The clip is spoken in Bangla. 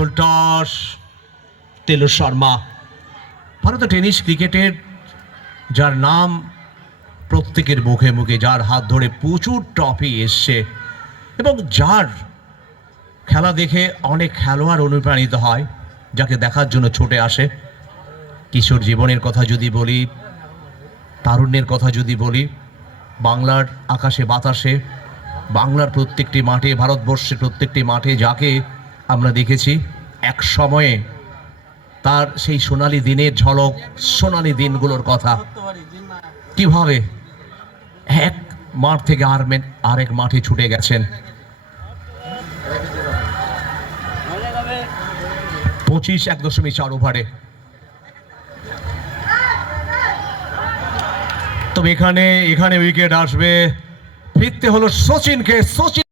ফুলটস তিলু শর্মা। ভারতের টেনিস ক্রিকেটের যার নাম প্রত্যেকের মুখে মুখে, যার হাত ধরে প্রচুর ট্রফি এসছে এবং যার খেলা দেখে অনেক খেলোয়াড় অনুপ্রাণিত হয়, যাকে দেখার জন্য ছুটে আসে। কিশোর জীবনের কথা যদি বলি, তারুণ্যের কথা যদি বলি, বাংলার আকাশে বাতাসে, বাংলার প্রত্যেকটি মাঠে, ভারতবর্ষের প্রত্যেকটি মাঠে যাকে আমরা দেখেছি এক সময়ে, তার সেই সোনালী দিনের ঝলক, সোনালী দিনগুলোর কথা, কিভাবে এক মাঠ থেকে আরেক মাঠে ছুটে গেছেন। 25 ওভারে। তবে এখানে উইকেট আসবে, ফিরতে হলো সচিনকে। সচিন